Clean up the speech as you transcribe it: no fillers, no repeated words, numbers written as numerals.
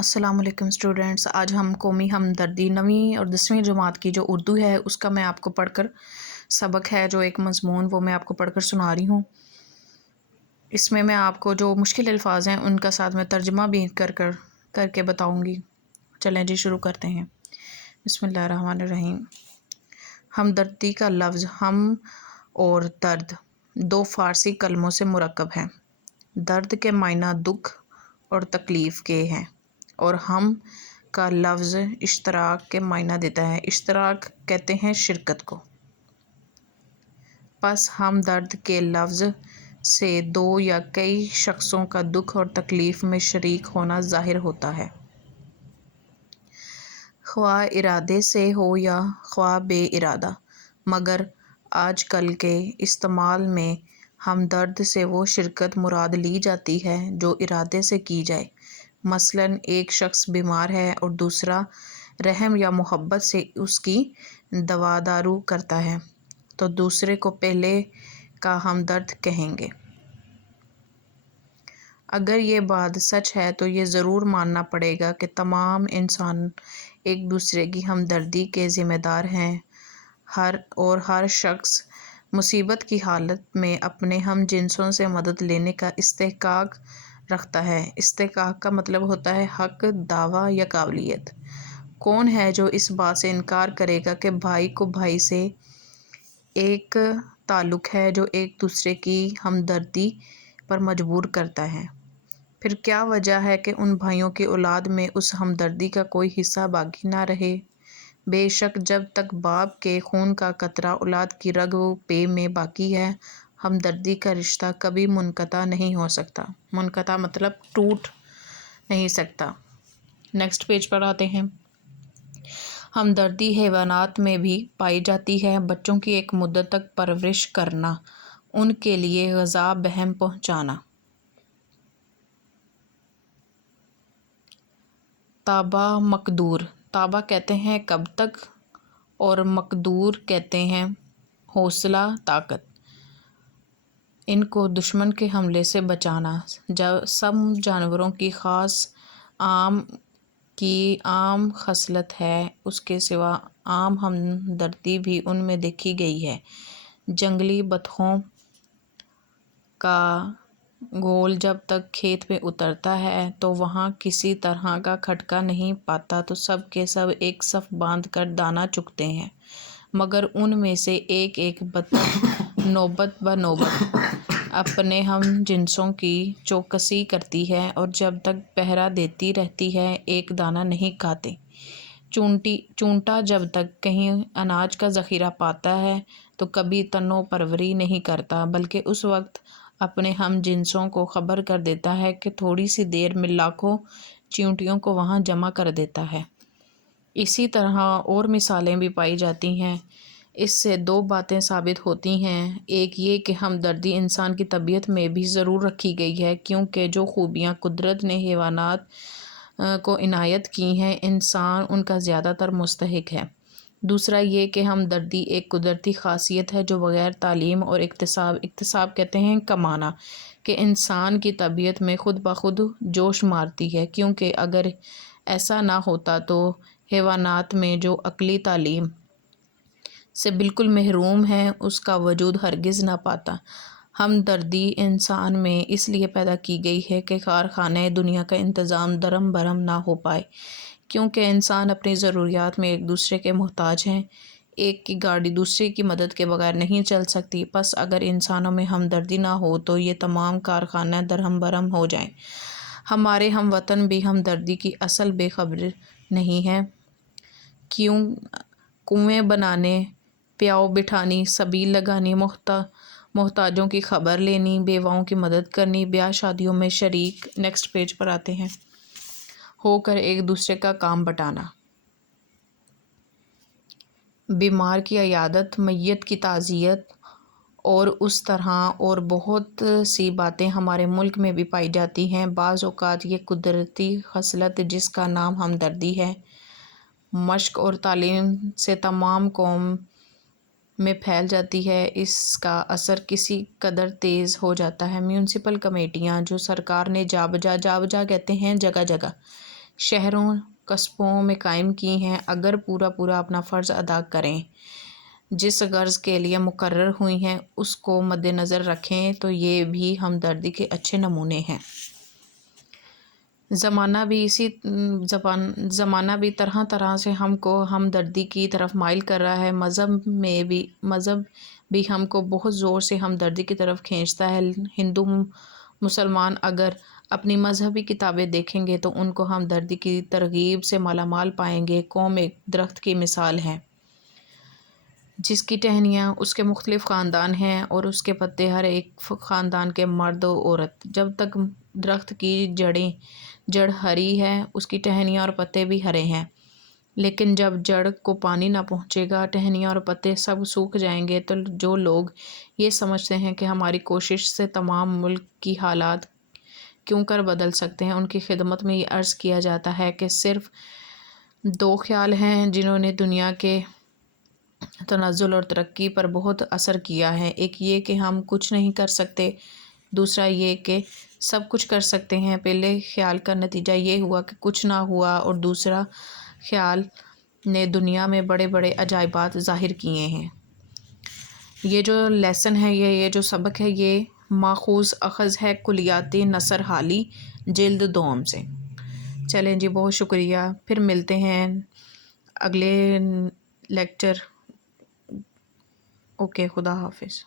السلام علیکم اسٹوڈینٹس، آج ہم قومی ہمدردی 9ویں اور 10ویں جماعت کی جو اردو ہے اس کا میں آپ کو پڑھ کر سبق ہے جو ایک مضمون وہ میں آپ کو پڑھ کر سنا رہی ہوں۔ اس میں آپ کو جو مشکل الفاظ ہیں ان کا ساتھ میں ترجمہ بھی کر کے بتاؤں گی۔ چلیں جی شروع کرتے ہیں۔ بسم اللہ الرحمن الرحیم۔ ہمدردی کا لفظ ہم اور درد دو فارسی کلموں سے مرکب ہے۔ درد کے معنی دکھ اور تکلیف کے ہیں اور ہم کا لفظ اشتراک کے معنی دیتا ہے۔ اشتراک کہتے ہیں شرکت کو۔ پس ہمدرد کے لفظ سے دو یا کئی شخصوں کا دکھ اور تکلیف میں شریک ہونا ظاہر ہوتا ہے، خواہ ارادے سے ہو یا خواہ بے ارادہ، مگر آج کل کے استعمال میں ہمدرد سے وہ شرکت مراد لی جاتی ہے جو ارادے سے کی جائے۔ مثلاً ایک شخص بیمار ہے اور دوسرا رحم یا محبت سے اس کی دوا دارو کرتا ہے تو دوسرے کو پہلے کا ہمدرد کہیں گے۔ اگر یہ بات سچ ہے تو یہ ضرور ماننا پڑے گا کہ تمام انسان ایک دوسرے کی ہمدردی کے ذمہ دار ہیں اور ہر شخص مصیبت کی حالت میں اپنے ہم جنسوں سے مدد لینے کا استحقاق رکھتا ہے۔ استحقاق کا مطلب ہوتا ہے حق، دعویٰ یا قابلیت۔ کون ہے جو اس بات سے انکار کرے گا کہ بھائی کو بھائی سے ایک تعلق ہے جو ایک دوسرے کی ہمدردی پر مجبور کرتا ہے؟ پھر کیا وجہ ہے کہ ان بھائیوں کی اولاد میں اس ہمدردی کا کوئی حصہ باقی نہ رہے؟ بے شک جب تک باپ کے خون کا قطرہ اولاد کی رگ و پے میں باقی ہے، ہمدردی کا رشتہ کبھی منقطع نہیں ہو سکتا۔ منقطع مطلب ٹوٹ نہیں سکتا۔ نیکسٹ پیج پر آتے ہیں۔ ہمدردی حیوانات میں بھی پائی جاتی ہے۔ بچوں کی ایک مدت تک پرورش کرنا، ان کے لیے غذا بہم پہنچانا۔ تابہ مقدور، تابہ کہتے ہیں کب تک اور مقدور کہتے ہیں حوصلہ طاقت۔ ان کو دشمن کے حملے سے بچانا۔ سب جانوروں کی عام خصلت ہے، اس کے سوا عام ہمدردی بھی ان میں دیکھی گئی ہے۔ جنگلی بطخوں کا گھول جب تک کھیت میں اترتا ہے تو وہاں کسی طرح کا کھٹکا نہیں پاتا تو سب کے سب ایک صف باندھ کر دانہ چگتے ہیں، مگر ان میں سے ایک ایک بطخ نوبت بنوبت اپنے ہم جنسوں کی چوکسی کرتی ہے اور جب تک پہرا دیتی رہتی ہے ایک دانہ نہیں کھاتے۔ چونٹا جب تک کہیں اناج کا ذخیرہ پاتا ہے تو کبھی تنو پروری نہیں کرتا، بلکہ اس وقت اپنے ہم جنسوں کو خبر کر دیتا ہے کہ تھوڑی سی دیر میں لاکھوں چیونٹیوں کو وہاں جمع کر دیتا ہے۔ اسی طرح اور مثالیں بھی پائی جاتی ہیں۔ اس سے دو باتیں ثابت ہوتی ہیں۔ ایک یہ کہ ہمدردی انسان کی طبیعت میں بھی ضرور رکھی گئی ہے، کیونکہ جو خوبیاں قدرت نے حیوانات کو عنایت کی ہیں انسان ان کا زیادہ تر مستحق ہے۔ دوسرا یہ کہ ہمدردی ایک قدرتی خاصیت ہے جو بغیر تعلیم اور اکتساب کہتے ہیں کمانا کہ انسان کی طبیعت میں خود بخود جوش مارتی ہے، کیونکہ اگر ایسا نہ ہوتا تو حیوانات میں جو عقلی تعلیم سے بالکل محروم ہے اس کا وجود ہرگز نہ پاتا۔ ہمدردی انسان میں اس لیے پیدا کی گئی ہے کہ کارخانے دنیا کا انتظام درہم برہم نہ ہو پائے، کیونکہ انسان اپنی ضروریات میں ایک دوسرے کے محتاج ہیں۔ ایک کی گاڑی دوسرے کی مدد کے بغیر نہیں چل سکتی، پس اگر انسانوں میں ہمدردی نہ ہو تو یہ تمام کارخانے درہم برہم ہو جائیں۔ ہمارے ہم وطن بھی ہمدردی کی اصل بے خبر نہیں ہیں۔ کنویں بنانے، پیاؤ بٹھانی، سبیل لگانی، محتاجوں کی خبر لینی، بیواؤں کی مدد کرنی، بیاہ شادیوں میں شریک نیکسٹ پیج پر آتے ہیں ہو کر ایک دوسرے کا کام بٹانا۔ بیمار کی عیادت، میت کی تعزیت اور اس طرح اور بہت سی باتیں ہمارے ملک میں بھی پائی جاتی ہیں۔ بعض اوقات یہ قدرتی خصلت جس کا نام ہمدردی ہے، مشق اور تعلیم سے تمام قوم میں پھیل جاتی ہے۔ اس کا اثر کسی قدر تیز ہو جاتا ہے۔ میونسپل کمیٹیاں جو سرکار نے جا بجا کہتے ہیں جگہ جگہ شہروں قصبوں میں قائم کی ہیں، اگر پورا اپنا فرض ادا کریں، جس غرض کے لیے مقرر ہوئی ہیں اس کو مد نظر رکھیں تو یہ بھی ہمدردی کے اچھے نمونے ہیں۔ زمانہ بھی طرح سے ہم کو ہمدردی کی طرف مائل کر رہا ہے۔ مذہب بھی ہم کو بہت زور سے ہمدردی کی طرف کھینچتا ہے۔ ہندو مسلمان اگر اپنی مذہبی کتابیں دیکھیں گے تو ان کو ہمدردی کی ترغیب سے مالا مال پائیں گے۔ قوم ایک درخت کی مثال ہے جس کی ٹہنیاں اس کے مختلف خاندان ہیں اور اس کے پتے ہر ایک خاندان کے مرد و عورت۔ جب تک درخت کی جڑ ہری ہے اس کی ٹہنیاں اور پتے بھی ہرے ہیں، لیکن جب جڑ کو پانی نہ پہنچے گا، ٹہنیاں اور پتے سب سوکھ جائیں گے۔ تو جو لوگ یہ سمجھتے ہیں کہ ہماری کوشش سے تمام ملک کی حالات کیوں کر بدل سکتے ہیں، ان کی خدمت میں یہ عرض کیا جاتا ہے کہ صرف دو خیال ہیں جنہوں نے دنیا کے تنزل اور ترقی پر بہت اثر کیا ہے، ایک یہ کہ ہم کچھ نہیں کر سکتے، دوسرا یہ کہ سب کچھ کر سکتے ہیں۔ پہلے خیال کا نتیجہ یہ ہوا کہ کچھ نہ ہوا، اور دوسرا خیال نے دنیا میں بڑے عجائبات ظاہر کیے ہیں۔ یہ جو لیسن ہے، یہ جو سبق ہے، یہ ماخوذ اخذ ہے کلیات نثر حالی جلد دوم سے۔ چلیں جی، بہت شکریہ، پھر ملتے ہیں اگلے لیکچر۔ اوکے، خدا حافظ۔